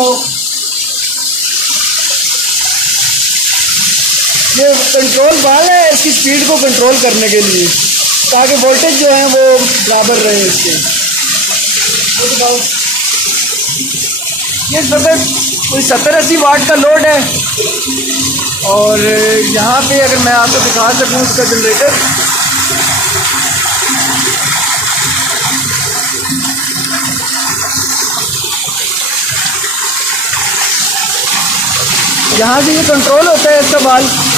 दिखाओ। ये control valve है इसकी स्पीड को कंट्रोल करने के लिए, ताकि वोल्टेज जो है वो बराबर रहे इसके। वो दिखाओ। ये वक्त कोई 70-80 वाट का लोड है। और यहाँ पे अगर मैं आपको दिखा सकूँ इसका जनरेटर, यहाँ से ये कंट्रोल होता है इसका वाल्व।